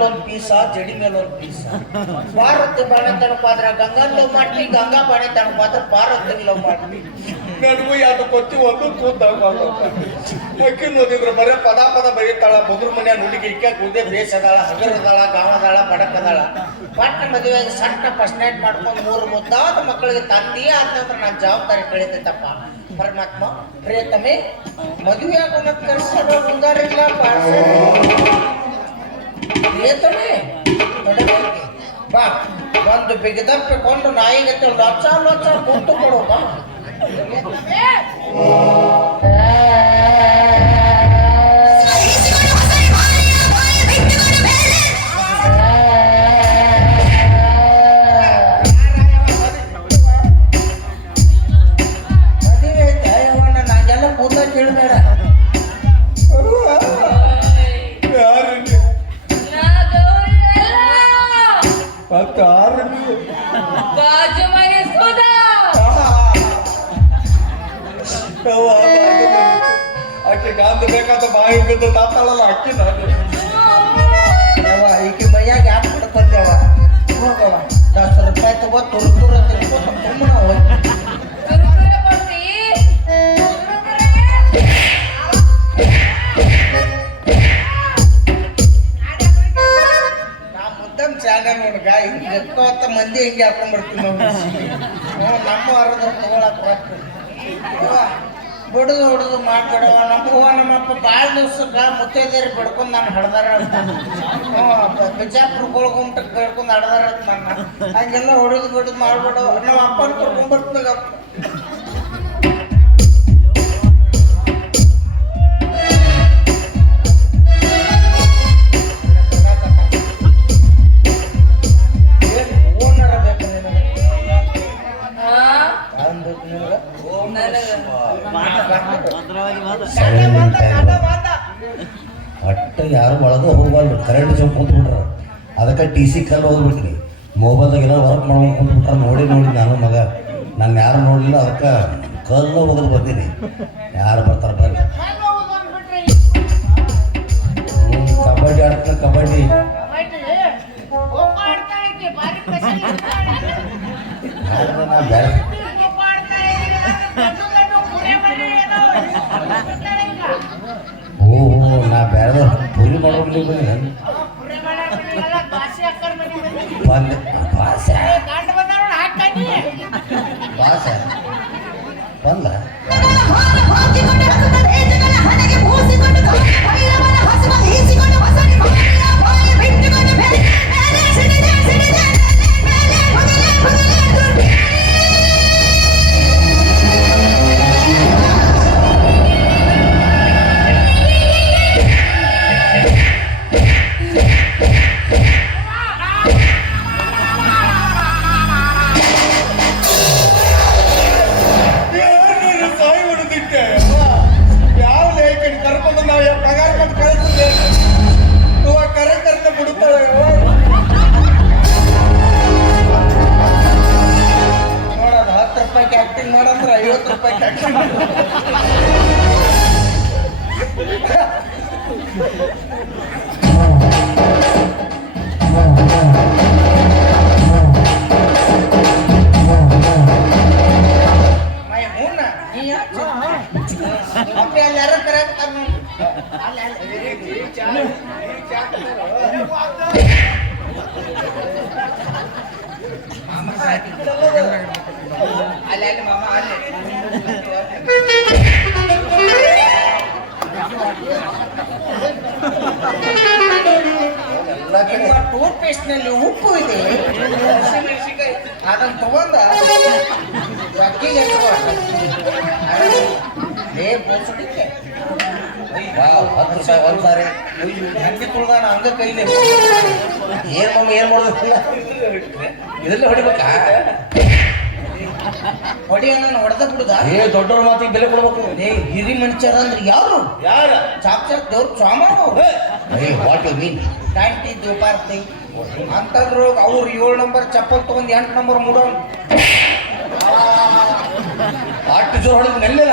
ಮೇಲೆ ಒಂದು ಪೀಸ ಜಡಿ ಮೇಲೆ ಒಂದು ಪೀಸ ಪಾರ್ವತಿ ಬಾಣೆ ತನಪಾದ್ರೆ ಗಂಗಾ ಲವ್ ಮಾಡ್ಲಿ ಗಂಗಾ ಬಾಣೆ ತನಪಾದ್ರೆ ಪಾರ್ವತಿ ಲವ್ ಮಾಡ್ಲಿ ನನಗೂ ಯಾವ್ದು ಕೊಚ್ಚಿ ಒಂದು ತೂತಾಗ ಅಕ್ಕಿ ಓದಿದ್ರು ಬರೀ ಪದ ಬರೀತಾಳ ಬದುರು ಮನೆಯ ನುಡಿಗೆ ಇಕ್ಕ ಕೂದೆ ಬೇಸದಾಳ ಹಗರದಾಳ ಗಾವದಾಳ ಬಡಕದಾಳ ಪಟ್ಟ ಮದುವೆಗೆ ಸಣ್ಣ ಫಸ್ಟ್ ನೈಟ್ ಮಾಡ್ಕೊಂಡು 3 ಮುದ್ದಾದ ಮಕ್ಕಳಿಗೆ ತಂದೆಯೇ ಆದ ನಂತರ ನಾನು ಜವಾಬ್ದಾರಿ ಕಳೀತೈತಪ್ಪ ಪರಮಾತ್ಮ ಪ್ರಿಯತಮೆ ಮದುವೆ ಆಗೋಣ ಕರ್ಸೋಣ ಮುಂದಾರಿಲ್ಲ ಪ್ರಿಯತಮೆ ಬಾ ಒಂದು ಬಿಗದಪ್ಪಿಕೊಂಡು ನಾಯಿಗೆ ಲೊಚ್ಚ ಲೊಚ್ಚ ಕೂತು ಕೊಡು ಬಾ ನಂಗೆಲ್ಲ ಕೂತ ಕೇಳಬೇಡ ಆಕೆ ಗಾಂಧ ಬೇಕಾದ ಬಾಯಿ ಬಿದ್ದು ತಾತಾಳಲ್ಲ ಅಕ್ಕಿ ನಾನು ಈಕೆ ಮೈಯಾಗ ಯಾಕೆ ಬಿಡ್ಕೊಂಡೇವ ಹೋಗವ 10 ರೂಪಾಯಿ ತಗೋ ತುರು ತುಂಬ ನಾ ಮುದ್ದಮ್ ಚಾನಲ್ ನೋಡ್ಗ ಹಿಂಗೆ ಎಪ್ಪತ್ತ ಮಂದಿ ಹಿಂಗೆ ಹಾಕೊಂಡ್ಬಿಡ್ತೀವಿ ನಾವು ನಮ್ಮ ಹೊರದ್ರ ತಗೊಳಕ್ ಬಿಡುದು ಮಾಡ್ಬಿಡವ ನಮ್ಮವ್ವ ನಮ್ಮಪ್ಪ ಭಾಳ ದಿವ್ಸಕ್ಕೆ ಮುತ್ತೈದೇರಿ ಬಿಡ್ಕೊಂಡು ನಾನು ಹಡ್ದಾರ ಬಿಜಾಪುರ ಗುಂಟಕ್ಕೆ ಬೇಡ್ಕೊಂಡು ಹಡ್ದಾರ ನನ್ನ ಹಂಗೆಲ್ಲ ಬಿಡುದು ಮಾಡ್ಬಿಡು ನಮ್ಮ ಅಪ್ಪನ ಕರ್ಕೊಂಡ್ಬರ್ತೀಗ ಓನರ ಬೇಕು ಒಟ್ಟ ಯಾರು ಒಳಗೆ ಹೋಗಬಾರ್ದು ಕರೆಂಟ್ ಜಂಪ್ ಕುಂತ್ಬಿಟ್ರ ಅದಕ್ಕೆ TC ಕಲ್ಲು ಹೋಗ್ಬಿಟ್ರಿ ಮೊಬೈಲ್ದಾಗೆಲ್ಲ ವರ್ಕ್ ಮಾಡ್ಕೊಂಡು ಕುಂತ್ಬಿಟ್ರ ನೋಡಿ ನಾನು ಮಗ ನಾನು ಯಾರು ನೋಡಲಿಲ್ಲ ಅದಕ್ಕೆ ಕಲ್ಲು ಹೋಗೋದು ಬಂದೀನಿ ಯಾರು ಬರ್ತಾರೆ ಬರ್ರಿ ಕಬಡ್ಡಿ ಆಡ್ತಾನೆ ಕಬಡ್ಡಿ ನಾ ಬೇರೆ ನಾ ಬೇರೆ ಪುರಿ ಮಾಡೋಗ್ಲಿ ಬನ್ನಿ ಭಾಷೆ ಬಂದ ಆಕ್ಟಿಂಗ್ ಮಾಡಂದ್ರೆ 50 ರೂಪಾಯಿ ಆಕ್ಟಿಂಗ್ ಎಲ್ಲಾರು ಕರೆಕ್ಟ್ ಅಲ್ಲಿ ಮಾಮ ಟೂತ್ ಪೇಸ್ಟ್ ನಲ್ಲಿ ಉಪ್ಪು ಇದೆ ಅದನ್ನು ತಗೊಂಡ ಅಕ್ಕಿಗೆ ಬೋಸಡಿಕೆ 10 ರೂಪಾಯಿ ಒಂದ್ಸಾರಿ ಹಂಗೆ ತುಳ್ದಾನ ಹಂಗ ಕೈಲಿ ಏನ್ ಮಮ್ಮ ಏನ್ ಮಾಡೋದಿಲ್ಲ ಇದೆಲ್ಲ ಹೊಡಿಬೇಕಾ ಹೊಡಿಯ ನಾನು ಹೊಡೆದ ಬಿಡುದ ದೊಡ್ಡವ್ರ ಮಾತಿಗೆ ಬೆಲೆ ಕೊಡ್ಬೇಕು ಹಿರಿ ಮನುಷ್ಯರ ಅಂದ್ರೆ ಯಾರು ಸಾಕ್ಷಾತ್ ದೇವ್ರ ಸಾಮಾನು ವಾಟ್ ಯು ಮೀನ್ ಕಾಂಟಿ ದ್ಯೋಪಾರ್ತಿ ಅಂತಂದ್ರು ಅವ್ರು 7 ನಂಬರ್ ಚಪ್ಪಲ್ ತಗೊಂಡ್ 8 ನಂಬರ್ ಮೂಡೋನ್ ಆಟ್ಟು ಜೋರ್ ಹೊಡೆದ್ ನೆಲ್ಲೆ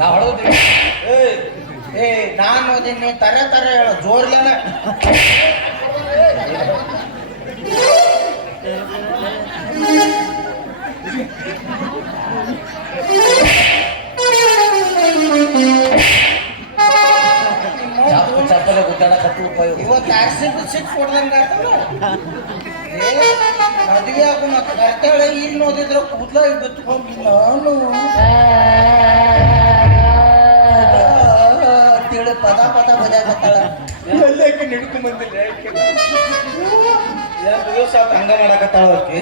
ನಾ ಹೊಡೆದ್ರಿ ನಾನು ಅದನ್ನೇ ತರ ಹೇಳು ಜೋರ್ಲೇನ ಮದುವೆ ಆಗು ಮತ್ತೆ ಕರ್ತಾಳೆ ಈಗ ನೋಡಿದ್ರೆ ಕೂದಲ ಬಿತ್ಕೊಂಡು ನಾನು ಅಂತೇಳಿ ಪದ ಬಜಾಕತ್ತಾಳ. ಎಲ್ಲಕ್ಕೆ ನಿಡ್ಕೊಂಡ್ ಬಂದಿಲ್ಲ ಎರಡು ದಿವಸ ಆತ ಹಂಗ ಮಾಡಕತ್ತಾಳ ಆಕಿ.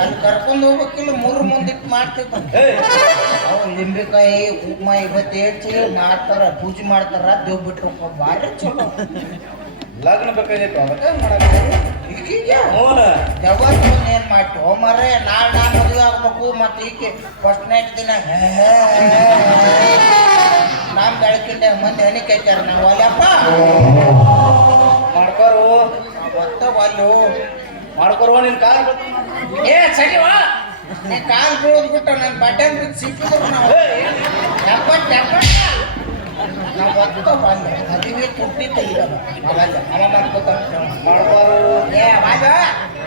ಅಲ್ಲಿ ಕರ್ಕೊಂಡು ಹೋಗ್ಬೇಕಿಲ್ಲ 3 ಮುಂದಿಟ್ಟು ಮಾಡ್ತಿದ್ದ. ಅವ್ರು ಲಿಂಬೆಕಾಯಿ ಕುಕ್ಮ ಇವತ್ತು ಹೆಚ್ಚಿ ಮಾಡ್ತಾರ, ಪೂಜೆ ಮಾಡ್ತಾರ, ದೇವ್ ಬಿಟ್ರು ಭಾರಿ ಚಲೋ. ಲಗ್ನ ಬೇಕಾಗಿತ್ತು ಅದಕ್ಕೆ ಮಾಡಕತ್ತಾಳ. ಈಗೀಗ ಯಾವತ್ತು ಏನ್ ಮಾಡ್ತು ಮರೆ ನಾಳೆ ನಾ ಮದುವೆ ಆಗ್ಬೇಕು. ಮತ್ತೆ ಈಕೆ ಫಸ್ಟ್ ನೈಟ್ ದಿನ ನಾಮ್ ಬೆಳಕಿಂದ ಮಂದಿ ಹನಿ ಕೈತಾರ ನಾವು ಅಲ್ಲಪ್ಪ ಮಾಡ್ಕೋರು ಗೊತ್ತ ಒಲ್ಲು ಮಾಡ್ಕೋರುವ ನಿನ್ ಕಾಲ ಏ ಸರಿವಾ ನೀ ಕಾಲ್ ಬೀಳೋದ್ಬಿಟ್ಟು ನನ್ನ ಬಟನ್ ಬಿಟ್ಟು ಸಿಕ್ಕಿದ್ರು ನಾವು ನಾವು ಗೊತ್ತ ಬಂದ ಮದುವೆ ತುಟ್ಟಿ ತೆಗಿದಲ್ಲ ಅವಲ್ಲ ಅವ ಮಾಡ್ಕೋತಾನ ಮಾಡ್ಕೋರು ಏ ವಾಜ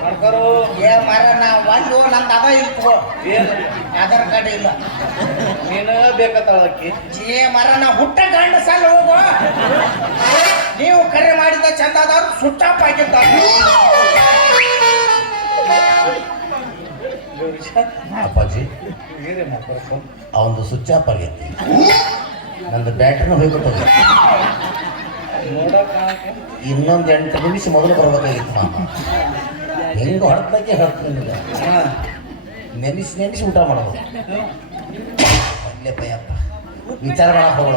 ಮಾಡ್ಕೋರು ಏ ಮರ ನಾ ಒಂದು ನಂದು ಅದ ಇಲ್ಕೋ ಏನು ಆಧಾರ್ ಕಾರ್ಡ್ ಇಲ್ಲ ನೀನ ಬೇಕತ್ತಾಳ ಆಕಿ. ಏ ಮರ ನಾ ಹುಟ್ಟ ಗಂಡ ಸಾಲ ಹೋಗು ನೀವು ಕರೆ ಮಾಡಿದ ಚಂದ ಆದವ್ರು ಸುಟ್ಟಾಪ್ ಆಗಿದ್ದ ಅಪ್ಪಾಜಿ ಏನೇ ಮಾಡ್ಕೊಳಪ್ಪ ಅವಂದು ಸ್ವಿಚ್ ಆಫ್ ಆಗೈತಿ, ನಂದು ಬ್ಯಾಟ್ರಿನ ಹೋಗ್ಬಿಟ್ಟದ. ನೋಡಕ್ಕ ಇನ್ನೊಂದು 8 ನಿಮಿಷ ಮೊದಲು ಬರ್ಬೇಕಾಗಿತ್ತು. ನಾನು ಹೆಂಗೆ ಹೊಡೆದಾಕೆ ಹೇಳ್ತೀನಿ, ನೆನೆಸಿ ಊಟ ಮಾಡೋದು. ಅಲ್ಲೇ ಭಯಪ್ಪ ವಿಚಾರ ಮಾಡಕ್ಕೆ ಹೋಗೋಣ.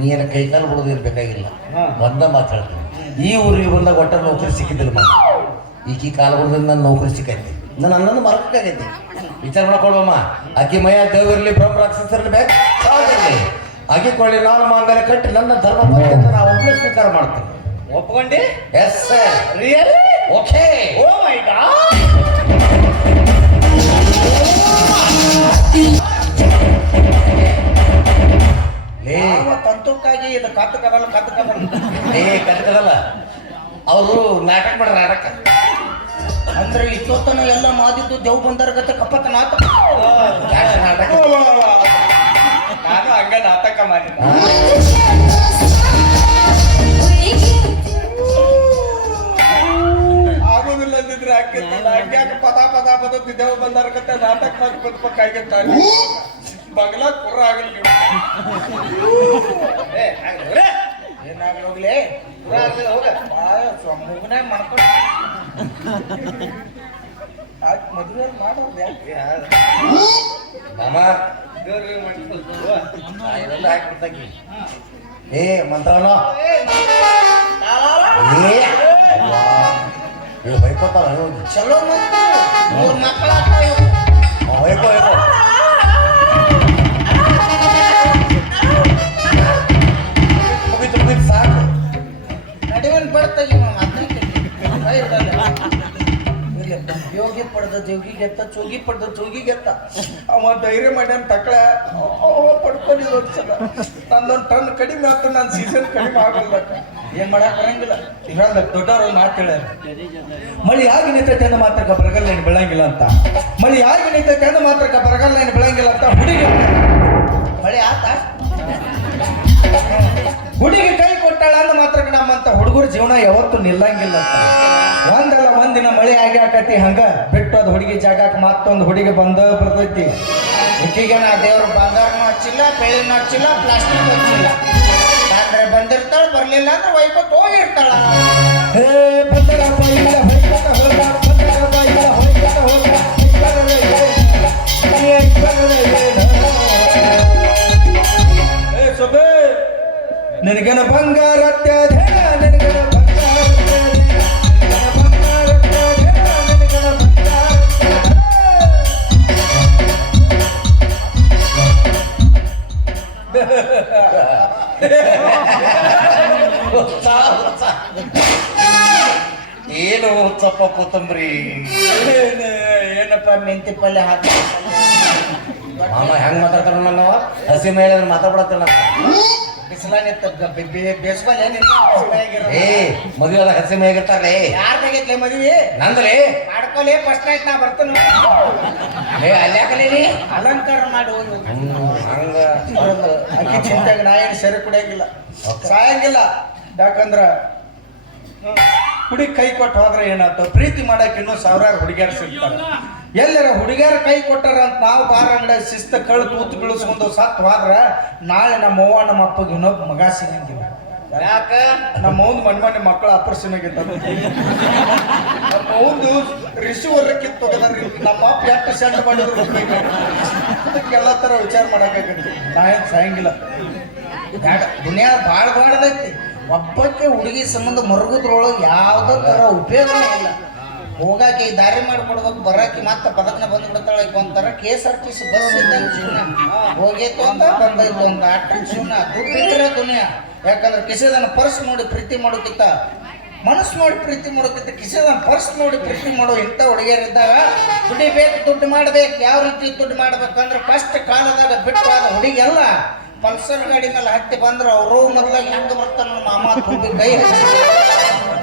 ನೀನು ಕೈಕಾಲು ಬಿಡೋದು ಇರ್ಬೇಕಾಗಿಲ್ಲ. ಒಂದ ಮಾತು ಹೇಳ್ತೀನಿ, ಈ ಊರಿಗೆ ಬಂದಾಗ ಒಟ್ಟ ನೌಕರಿ ಸಿಕ್ಕಿದ್ದಿಲ್ಲ ಮಗ. ಈಕಿ ಕಾಲ ಬಿಡೋದ್ರಿಂದ ನನ್ನ ನೌಕರಿ ಸಿಕ್ಕೈತಿ, ನಾನು ಅನ್ನೊಂದು ಮರಕ್ಕಾಗೈತಿ. ವಿಚಾರ ಮಾಡ್ಕೊಳ್ಬಮ್ಮ. ಆಕಿ ಮಯ ದೇವರಿರಲಿ ಬ್ರಹ್ಮ ರಾಕ್ಷಸರಲ್ಲಿ ಬೇಕು ಆಕಿ ಕೊಳ್ಳಿ ನಾನು ಮಾಂಗಲ್ಯ ಕಟ್ಟಿ ನನ್ನ ಧರ್ಮ ಬಗ್ಗೆ ಅಂತ ನಾವು ಒಬ್ಬನೇ ಸ್ವೀಕಾರ ಮಾಡ್ತೀನಿ. ಒಪ್ಕೊಂಡಿ? Yes sir. Real? Okay. Oh my god. ತಂತುಕ್ಕಾಗಿ ಇದು ಕತ್ತಕದಲ್ಲ ಕಟ್ಕದಲ್ಲ. ಅವರು ನಾಟಕ ಮಾಡ್ರ ನಾಟಕ ಅಂದ್ರೆ ಇಷ್ಟೊತ್ತನ ಎಲ್ಲ ಮಾದಿದ್ದು ದೇವ್ ಬಂದರ ಗತೆ ಕಪ್ಪತ್ತ ನಾಟ ನಾಟಕ. ನಾನು ಹಂಗ ನಾಟಕ ಮಾಡಿದ್ದ. ಆಗೋದಿಲ್ಲ ಅಂದಿದ್ರೆ ಹಾಕಿದ್ದಲ್ಲ. ಹಂಗ್ಯಾಕೆ ಪದ ದೇವ್ ಬಂದಾರ ಕತೆ ನಾಟಕ ಮಾಡಿ ಬದುಕಬೇಕಾಗಿತ್ತ. ಬಗಲ ಕುರ್ರ ಆಗಲಿ ಏನಾಗ್ಲಿ ಹೋಗ್ಲಿ ಕುರ್ರ ಆಗಲಿಲ್ಲ ಹೋಗ ಮುಗನಾಗ ಮಾಡ್ಕೊಂಡು ಆಯ್ತು ಮದುವೆ ಮಾಡೋದು ಯಾಕೆ ಮಾಮ ದೇವ್ರಿಗೆ ಮಾಡ್ಕೊಳ್ತು. ಇದೆಲ್ಲ ಹಾಕ್ಬಿಡ್ತಾಕಿ. ಏ ಮಂತ್ರವನ ಹೊಯ್ಕೋತಾರ ಚಲೋ ಮತ್ತು 3 ಮಕ್ಕಳ ಹೊಯ್ಕೋ ಹೊಯ್ಕೋ ಮುಗಿತು ಸಾಕು. ನಡುವನ್ ಬಡ್ತಾಗಿ ಯೋಗಿ ಪಡೆದ ಜೋಗಿ ಗೆತ್ತ, ಚೋಗಿ ಪಡೆದ ಜೋಗಿ ಗೆತ್ತ. ಅವ ಧೈರ್ಯ ಮಾಡ್ಯಾನ ತಕ್ಕಳ ಪಡ್ಕೊಂಡಿದ್ದು ವರ್ಷದ ನಂದೊಂದು ಟನ್ ಕಡಿಮೆ ಆಯ್ತು. ನಾನು ಸೀಸನ್ ಕಡಿಮೆ ಆಗಲ್ಲ. ಏನ್ ಮಾಡಕ್ ಬರಂಗಿಲ್ಲ. ಇವಾಗ ದೊಡ್ಡವ್ರು ಮಾತು ಹೇಳ್ಯಾರ, ಮಳಿ ಆಗಿ ನಿಂತೈತೆ ಅಂದ ಮಾತ್ರಕ್ಕ ಬರಗಲ್ಲ ಏನು ಬೆಳಂಗಿಲ್ಲ ಅಂತ. ಮಳಿ ಆಗಿ ನಿಂತೈತೆ ಅಂದ ಮಾತ್ರಕ್ಕ ಬರಗಲ್ಲ ಏನು ಬೆಳಂಗಿಲ್ಲ ಅಂತ ಹುಡುಗಿ ಮಳೆ ಆತ ಹುಡುಗಿ ಕೈ ಕೊಟ್ಟಾಳ ಅಂದ ಮಾತ್ರಕ್ಕ ನಮ್ಮಂತ ಹುಡುಗರ ಜೀವನ ಯಾವತ್ತೂ ನಿಲ್ಲಂಗಿಲ್ಲ ಅಂತ. ಒಂದಲ್ಲ ಒಂದಿನ ಮಳೆ ಆಗಿ ಆಕತಿ. ಹಂಗ ಬಿಟ್ಟು ಅದು ಹುಡುಗಿ ಜಾಗಕ್ಕೆ ಮತ್ತೊಂದು ಹುಡುಗಿ ಬರ್ತೈತಿ. ಈಗೀಗ ನಾ ದೇವ್ರ ಬಂಗಾರನೂ ಹಚ್ಚಿಲ್ಲ, ಬೆಳ್ಳಿನೂ ಹಚ್ಚಿಲ್ಲ, ಪ್ಲಾಸ್ಟಿಕ್ ಹಚ್ಚಿಲ್ಲ. ಅಂದ್ರೆ ಬಂದಿರ್ತಾಳ, ಬರ್ಲಿಲ್ಲ ಅಂದ್ರೆ ವೈಕೋತ್ ಹೋಗಿರ್ತಾಳ. ನಿನಗನ ಬಂಗಾರ ಏನು ಉತ್ಸಪ್ಪ ಕೊತ್ತಂಬರಿ ಏನಪ್ಪ ಮೆಂತಿ ಪಲ್ಯ ಹಾಕಿ ಮಾಮ ಹೆಂಗ್ ಮಾತಾಡ್ತಾರ ನಾವ ಹಸಿ ಮೇಲೆ ಮಾತಾಡ್ಬಿಡತ್ತಲ್ಲ. ಬಿಸಿಲಾನಿತ್ತ ಬೇಸ್ಬಲ್ ಏ ಮದುವೆ ಹಸಿ ಮೇಗಿರ್ತಾರೇ. ಯಾರ್ ಬೇಗೈತ್ಲೆ ಮದ್ವಿ ನಂದ್ರಿ ಮಾಡ್ಕೊಲಿ. ಫಸ್ಟ್ ನೈಟ್ ನಾ ಬರ್ತೇನೆ. ಅಲ್ಯಾಕಲೀನಿ ಅಲಂಕಾರ ಮಾಡಿ ಹೋಗಿ ಹಂಗ ಅಕ್ಕಿ ಚಿಂತೆಗೆ ನಾ ಏನು ಸರಿ ಕುಡಿಯಂಗಿಲ್ಲ, ಸಾಯಂಗಿಲ್ಲ. ಯಾಕಂದ್ರ ಹುಡುಗಿ ಕೈ ಕೊಟ್ಟು ಹೋದ್ರೆ ಏನಾಯ್ತು? ಪ್ರೀತಿ ಮಾಡಕ್ಕೆ ಇನ್ನೂ ಸಾವಿರಾರು ಹುಡುಗಿಯರು ಸಿಗ್ತಾರೆ. ಎಲ್ಲರ ಹುಡುಗಿಯರ ಕೈ ಕೊಟ್ಟಾರ ಅಂತ ನಾವು ಬಾರ ಅಂಗಡಿಯಾಗ ಶಿಸ್ತ ಕಳು ತೂತು ಬೀಳಿಸ್ಕೊಂಡು ಸತ್ತು ಹೋದ್ರ ನಾಳೆ ನಮ್ಮ ಅವ್ವ ನಮ್ಮ ಅಪ್ಪಗೆ ಇನ್ನೊಬ್ಬ ಮಗ ಸಿಗಂಗಿಲ್ಲ. ಯಾಕ ನಮ್ಮ ಅವ್ನ ಮಣ್ಣೆ ಮಕ್ಕಳು ಆಪರೇಷನ್ ಆಗಿದ್ದ. ನಮ್ಮ ಅವ್ದು ರಿಸೀವರ್ ಕಿತ್ತು ಹೋಗದ್ರಿ. ನಮ್ಮ ಅಪ್ಪ ಎಷ್ಟು ಸೆಂಡ್ ಮಾಡಿದ್ರು ಅದಕ್ಕೆ ಎಲ್ಲ ತರ ವಿಚಾರ ಮಾಡಕ್ಕಾಗತ್ತೆ. ನಾ ಏನ್ ಸಾಯಂಗಿಲ್ಲ. ದುನಿಯಾ ಭಾಳ ಬಾಳದೈತಿ. ಒಬ್ಬಕ್ಕೆ ಹುಡುಗಿ ಸಂಬಂಧ ಮರುಗುದ್ರೊಳಗೆ ಯಾವ್ದೋ ತರ ಉಪಯೋಗನೇ ಇಲ್ಲ. ಹೋಗಾಕಿ ದಾರಿ ಮಾಡ್ಕೊಡ್ಬೇಕು, ಬರಾಕಿ ಮತ್ತೆ ಪದಕನ ಬಂದ್ಬಿಡ್ತಾಳೆ. ಒಂಥರ KSRTC ಬಸ್ ಇದ್ದಂಗ ಜೀವನ. ಹೋಗೈತು ಅಂತ ಬಂದೈತು ಅಂತ ಅಟ್ಟ ಜೀವನ. ದುಡ್ಡಿದ್ರೆ ದುನಿಯಾ. ಯಾಕಂದ್ರೆ ಕಿಸೆದನ್ನ ಪರ್ಸ್ ನೋಡಿ ಪ್ರೀತಿ ಮಾಡೋಕ್ಕಿಂತ, ಮನಸ್ಸು ನೋಡಿ ಪ್ರೀತಿ ಮಾಡೋಕ್ಕಿಂತ ಕಿಸೆದನ್ನ ಪರ್ಸ್ ನೋಡಿ ಪ್ರೀತಿ ಮಾಡೋ ಇಂಥ ಹುಡುಗಿಯರಿದ್ದಾಗ ದುಡಿಬೇಕು, ದುಡ್ಡು ಮಾಡ್ಬೇಕು. ಯಾವ ರೀತಿ ದುಡ್ಡು ಮಾಡ್ಬೇಕಂದ್ರೆ ಕಷ್ಟ ಕಾಲದಾಗ ಬಿಟ್ಟು ಆದ ಹುಡುಗಿಯಲ್ಲ ಪಲ್ಸರ್ ಗಾಡಿ ಮೇಲೆ ಹತ್ತಿ ಬಂದ್ರೆ ಅವರು ಮೊದಲಾಗಿ ಹೆಂಗ ಬರ್ತಾನ ನಮ್ಮ ಮಾಮ ತುಂಬಿ ಕೈ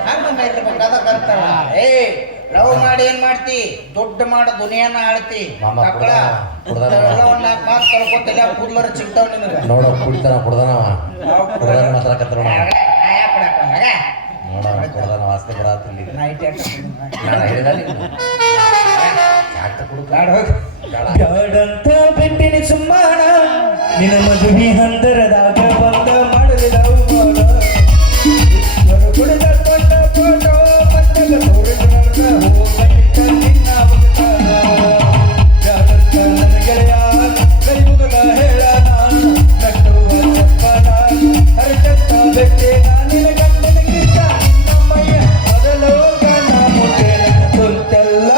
ಹಂಗ ಮೇರ್ಬೇಕು. ಅದಕ್ಕಂತಾರ ಲವ್ ಮಾಡಿ ಏನ್ ಮಾಡ್ತಿ? ದುಡ್ಡು ಮಾಡ ದುನಿಯಾನ ಆಳ್ತಿ. ಮಕ್ಕಳ ಒಂದ್ ನಾಲ್ಕು ಮಾತು ಕಳ್ಕೊತಿಲ್ಲ, ಕೂದ್ಲರ ಚಿಕ್ತಾವ್ ನಿನಗ. ನೋಡ ಕುಡಿತಾನ ಕುಡ್ದಾನವ ಮಾತಾಡಕತ್ರ ಕುಡ್ದಾನ ವಾಸನೆ ಬರತ್ತಿಲ್ಲ. ಬ್ಯಾಡಂತ ಬಿಟ್ಟಿನಿ ಸುಮ್ಮಾನ ನಿನ್ನ ಮದುವೆ ಹಂದರದಾಗ ಬಂದ ಮಾಡಲಿಲ್ಲ ಕುಡಿದ ಕೊಟ್ಟ ಫೋಟೋ ಮತ್ತಗ ಹೋಗಲಿಕ್ಕ ನಿನ್ನ ನನ್ನ ಗೆಳೆಯ ಕೈಮುಗದ ಹೇಳ ನಾನು ನಟ್ಟುವ ಚಪ್ಪನ ಹರಟತ್ತ ಬೆಟ್ಟೆ ನಿನ್ನ ಗಂಡನಿಗಿಂತ ನಮ್ಮಯ್ಯ ಮೊದಲೋಗ ಮುಟ್ಟೆ ಕುಂತೆಲ್ಲ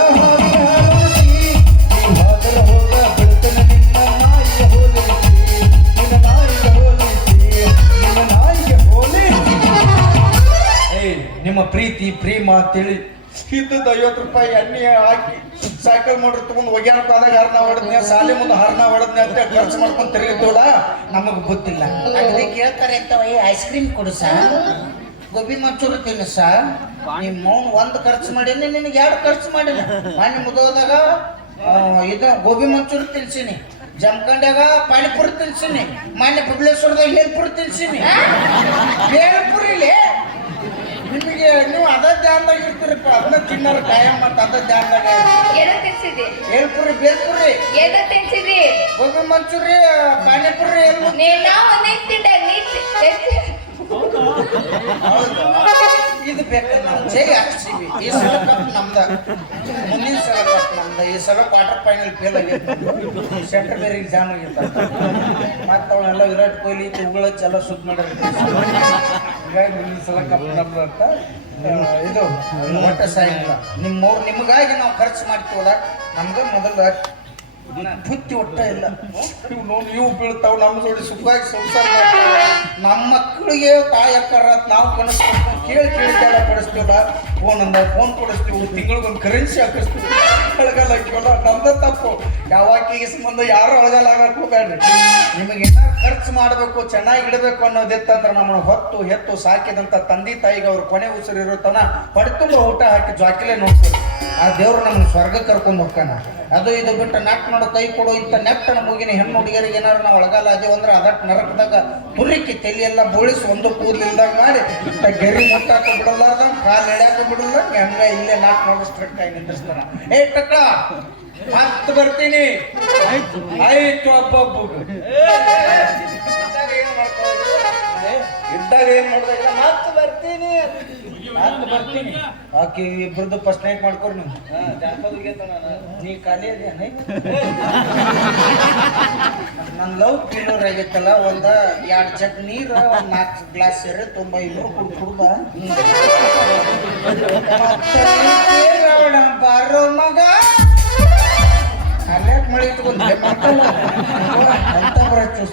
ನಿಮ್ಮ ಪ್ರೀತಿ ಪ್ರೇಮ ಅಂತೇಳಿ ಇದ್ದದ್ದು 50 ರೂಪಾಯಿ ಎಣ್ಣೆ ಹಾಕಿ ಸೈಕಲ್ ಮೋಟ್ರ್ ತಗೊಂಡು ಒಗ್ಯಾನಕ್ಕೆ ಆದಾಗ ಹರ್ನ ಹೊಡೆದ್ನೆ, ಸಾಲೆ ಮುಂದೆ ಹರ್ನ ಹೊಡೆದ್ನೆ ಅಂತ ಖರ್ಚು ಮಾಡ್ಕೊಂಡು ತಿರುಗಿದ್ದೋಡ ನಮಗೆ ಗೊತ್ತಿಲ್ಲ. ಅಗದಿ ಕೇಳ್ತಾರೆ ಅಂತ ಐಸ್ ಕ್ರೀಮ್ ಕೊಡುಸ, ಗೋಬಿ ಮಂಚೂರಿ ತಿನ್ನಿಸ. ನಿಮ್ಮ ಮೌನ್ ಒಂದು ಖರ್ಚು ಮಾಡೀನಿ, ನಿನಗೆ 2 ಖರ್ಚು ಮಾಡಿನ. ಮೊನ್ನೆ ಮುದೋದಾಗ ಇದು ಗೋಬಿ ಮಂಚೂರಿ ತಿನ್ಸೀನಿ, ಜಮಖಂಡ್ಯಾಗ ಪಾನಿಪುರಿ ತಿನ್ಸೀನಿ, ಮೊನ್ನೆ ಬಬಲೇಶ್ವರದಾಗ ಹೇಲ್ಪುರಿ ತಿನ್ಸೀನಿ. ಹೇಲ್ಪುರಿಲಿ ನಿಮಗೆ ನೀವು ಅದ ಧ್ಯಾನದಾಗ ಇರ್ತೀರಪ್ಪ, ಅದನ್ನ ತಿನ್ನಾರ ಕಾಯಂ ಮತ್ತು ಅದ ಧ್ಯಾನದಾಗ. ಹೇಲ್ಪುರಿ ಬೇಲ್ಪುರಿ ಗೋಬಿ ಮಂಚೂರಿ ಪಾನಿಪುರಿ ಇದು ಬೇಕು. ನಾವು ಜೈ ಹಾಕ್ಸಿವಿ. ಈ ಸಲ ಕಪ್ ನಮ್ದ, ಮುಂದಿನ ಸಲ ಕಪ್ ನಮ್ದ. ಈ ಸಲ ಕ್ವಾರ್ಟರ್ ಫೈನಲ್ ಫೇಲ್ ಆಗಿತ್ತು, ಸೆಂಟ್ರ್ ಬೇರೆ ಎಕ್ಸಾಮ್ ಆಗಿತ್ತು. ಮತ್ತು ಅವನ್ನೆಲ್ಲ ವಿರಾಟ್ ಕೊಹ್ಲಿ ತುಗುಳಚ್ಚ ಎಲ್ಲ ಸುದ್ದಿ ಮಾಡಿರ್ತೀವಿ. ಹೀಗಾಗಿ ಮುಂದಿನ ಸಲ ಕಪ್ ನಮ್ದು ಅಂತ ಇದು ಒಟ್ಟ ಸಾಯಂಗಿಲ್ಲ. ನಿಮ್ಮವ್ರು ನಿಮಗಾಗಿ ನಾವು ಖರ್ಚು ಮಾಡ್ತೀವಲ್ಲ, ನಮ್ಗೆ ಮೊದಲು ಬುದ್ಧಿ ಒಟ್ಟ ಇಲ್ಲ. ಇವು ನೋಡಿ ಇವು ಬೀಳ್ತಾವ, ನಮ್ಮ ಜೋಡಿ ಸುಖವಾಗಿ ಸಂಸಾರ ಮಾಡ್ತಾವೆ. ನಮ್ಮ ಮಕ್ಕಳಿಗೆ ತಾಯಿ ಅಕ್ಕಾರ ನಾವು ಕನಸ್ಬೇಕು, ಕೇಳಿ ಕೇಳಿದ್ದೆಲ್ಲ ಕೊಡಿಸ್ತೀವಲ್ಲ. Phone ಕೊಡಿಸ್ತೀವಿ, ತಿಂಗಳಿಗೊಂದು currency ಹಾಕಿಸ್ತೀವಿ, ಅಳಗಾಲ ಹಾಕಿವಲ್ಲ. ನಮ್ದ ತಪ್ಪು. ಯಾವಾಕಿಗೆ ಸಂಬಂಧ ಯಾರು ಅಳಗಾಲ ಆಗಕ್ಕೆ ಹೋಗ್ಬೇಡ್ರಿ. ನಿಮಗೆ ಏನಾರು ಖರ್ಚು ಮಾಡಬೇಕು, ಚೆನ್ನಾಗಿ ಇಡಬೇಕು ಅನ್ನೋದಿತ್ತಂದ್ರೆ ನಮ್ಮನ್ನು ಹೊತ್ತು ಹೆತ್ತು ಸಾಕಿದಂಥ ತಂದೆ ತಾಯಿಗೆ ಅವ್ರು ಕೊನೆ ಉಸಿರು ಇರುತ್ತಾನ ಹೊಡೆತುಂಬ ಊಟ ಹಾಕಿ ಜಾಕಿಲೆ ನೋಡ್ತೀವಿ. ಆ ದೇವ್ರು ನಮ್ಗೆ ಸ್ವರ್ಗ ಕರ್ಕೊಂಡು ಹೋಗ್ತಾನ. ಅದು ಇದು ಬಿಟ್ಟು ನಟ್ ನೋಡು ಕೈ ಕೊಡು ಇಂಥ ನೆಟ್ಟನ ಮುಗಿನ ಹೆಣ್ಣು ಹುಡುಗಿಯರಿಗೆ ಏನಾರು ನಾವು ಒಳಗಾಲ ಅದೇವು ಅಂದ್ರೆ ಅದಕ್ಕೆ ನರಕದಾಗ ತುರಿಕಿ ತಲೆಯೆಲ್ಲ ಬೋಳಿಸಿ ಒಂದು ಕೂದಲಿಲ್ದಾಗ ಮಾಡಿ ಗೆರಿ ಮುಟ್ಟಾಕ ಬಿಡಲಾರ್ದ ಕಾಲು ಎಳ್ಯಾಕ ಬಿಡಲ್ಲ. ಹಂಗ ಇಲ್ಲೇ ನಾಟ್ ನೋಡಿ ಸ್ಟ್ರಿಕ್ಟ್ ಆಗಿ ನಿಂದಿರ್ತಾನ. ಟಕ್ಕ ಹತ್ತು ಬರ್ತೀನಿ ಆಯ್ತು. ಹಬ್ಬ ಇದ್ದಾಗ ಏನ್ ಮಾಡ್ದಾಗ ಮತ್ತೆ ಬರ್ತೀನಿ ಆಕೆ ಇಬ್ಬರದ್ದು ಫಸ್ಟ್ ನೈಟ್ ಮಾಡ್ಕೊರಿ. ನೀವು ನೀ ಖಾಲಿ ಅದೇನ? ನನ್ನ ಲವ್ ಕಿಲೋರ್ ಆಗೈತಲ್ಲ, 1-2 ಜಗ್ ನೀರು, 4 ಗ್ಲಾಸ್ ಸೇರಿ 95 ಕುಡ್ದ ಬಾರೋ ಮಗ ಅಲ್ಯಾಕ್ ಮಳೆ ಇಟ್ಕೊಂಡು ಅಂತ ಬರತ್ತೆ.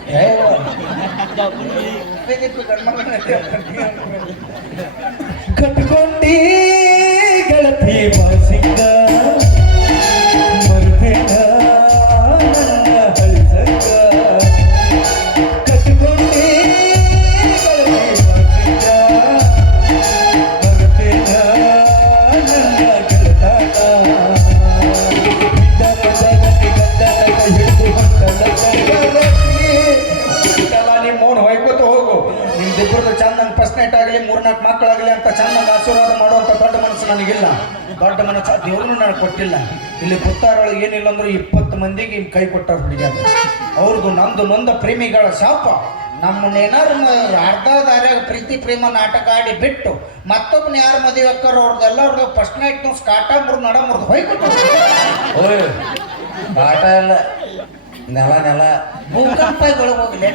ಕಟ್ಕೊಂಡಿ ಗೆಳತಿ ಬಾಸಿಂಗ ಮರುದಿನ ನನ್ನ ಹಳಿಸಂಗ. ಕಟ್ಕೊಂಡಿ ಗೆಳತಿ ಬಾಸಿಂಗ ಮರುದಿನ ನನ್ನ ಗೆಳತಾನ. ನಿಮ್ಮ ಮೌನ ಹೊಯ್ಕೋತ ಹೋಗು. ನಿಮ್ದಿಬ್ಬರದು ಚಂದ ಫಸ್ಟ್ ನೈಟ್ ಆಗಲಿ 3-4 ಮಕ್ಕಳಾಗಲಿ ಅಂತ ಚೆನ್ನಾಗಿ ಆಶೀರ್ವಾದ ಮಾಡುವಂಥ ದೊಡ್ಡ ಮನಸ್ಸು ನನಗಿಲ್ಲ. ದೊಡ್ಡ ಮನಸ್ಸು ದೇವ್ರು ನನಗೆ ಕೊಟ್ಟಿಲ್ಲ. ಇಲ್ಲಿ ಗೊತ್ತಾರೊಳಗೆ ಏನಿಲ್ಲ ಅಂದ್ರೆ 20 ಮಂದಿಗೆ ಕೈ ಕೊಟ್ಟಾರ ಹುಡುಗಿಯಾಗ. ಅವ್ರದ್ದು ನಂದು ನೊಂದ ಪ್ರೇಮಿಗಳ ಶಾಪ. ನಮ್ಮನ್ನೇನಾರು ಅರ್ಧ ದಾರ್ಯಾಗ ಪ್ರೀತಿ ಪ್ರೇಮ ನಾಟಕ ಆಡಿ ಬಿಟ್ಟು ಮತ್ತೊಬ್ಬನ ಯಾರು ಮದುವೆ ಹಾಕಾರ ಅವ್ರದ್ದೆಲ್ಲವ್ರದ್ದು ಫಸ್ಟ್ ನೈಟ್ ನಾವು ಸ್ಕಾಟ ಮುರಿದು ನಡ ಮುರಿದು ಹೋಯ್ಬಿಟ್ಟು ಓಯ್ ಆಟ ಎಲ್ಲ ನೆಲ ಭೂಕಂಪಗಳು ಹೋಗ್ಲಿ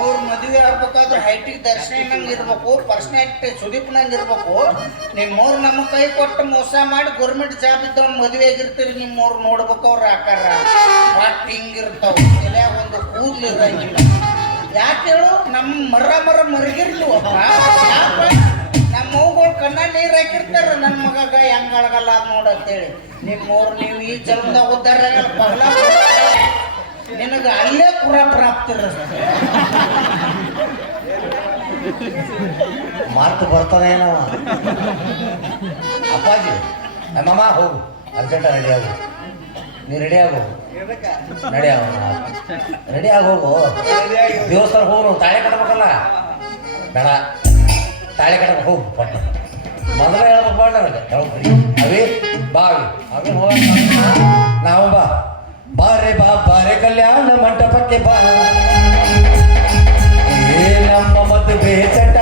ಅವ್ರ ಮದುವೆ ಆಗ್ಬೇಕಾದ್ರೆ ಹೈಟಿಗೆ ದರ್ಶನಂಗೆ ಇರ್ಬೇಕು, ಪರ್ಸನಾಲಿಟಿ ಸುದೀಪ್ನಂಗೆ ಇರ್ಬೇಕು. ನಿಮ್ಮವ್ರು ನಮ್ಮ ಕೈ ಕೊಟ್ಟು ಮೋಸ ಮಾಡಿ ಗೌರ್ಮೆಂಟ್ ಜಾಬ್ ಇದ್ದವ್ರು ಮದುವೆ ಆಗಿರ್ತೀರಿ. ನಿಮ್ಮವ್ರು ನೋಡ್ಬೇಕು ಅವ್ರ ಆಕಾರ ಪಾಟ್ ಹಿಂಗಿರ್ತಾವ, ತಲೆಯಾಗ ಒಂದು ಕೂದಲು ಇರಂಗಿಲ್ಲ. ಯಾಕೆ ಹೇಳು? ನಮ್ಮ ಮರ ಮರಗಿರ್ಲಿವಪ್ಪ. ನಮ್ಮ ಮಗುಗಳು ಕಣ್ಣ ನೀರು ಹಾಕಿರ್ತಾರ, ನನ್ನ ಮಗಗ ಹೆಂಗ್ ಅಳಗಲ್ಲ ಅದು ನೋಡಂತೇಳಿ. ನಿಮ್ಮವ್ರು ನೀವು ಈ ಜನ್ಮದಾಗ ಉದ್ದಾರ ಆಗಲ್ಲ, ಪಗಲ ನಿನಗೆ ಅಲ್ಲೇ ಪ್ರಾಪ್ತಿರ ಮಾತು ಬರ್ತಾನೆ ನಾವ. ಅಪ್ಪಾಜಿ ನಮ್ಮಮ್ಮ ಹೋಗು, ಅರ್ಜೆಂಟ ರೆಡಿ ಆಗು. ನೀ ರೆಡಿ ಆಗು, ರೆಡಿ ಆಗೋಗು. ದೇವಸ್ಥಾನಕ್ಕೆ ಹೋಗು, ತಾಳೆ ಕಟ್ಬೇಕಲ್ಲ. ಬೇಡ, ತಾಳೆ ಕಟ್ಬೇಕು, ಹೋಗು ಪಟ್ಟ. ಮೊದಲೇ ಹೇಳ್ಬೇಕು ಬೇಡ ನನಗೆ. ಅವೇ ಬಾವಿ ಅವೇ ಹೋಗ ನಾವು ಬಾರೆ ಬಾರೆ ಕಲ್ಯಾಣ ಮಂಟಪಕ್ಕೆ ಬಾ. ಏ ನಮ್ಮ ಮದುವೆ ಚಟ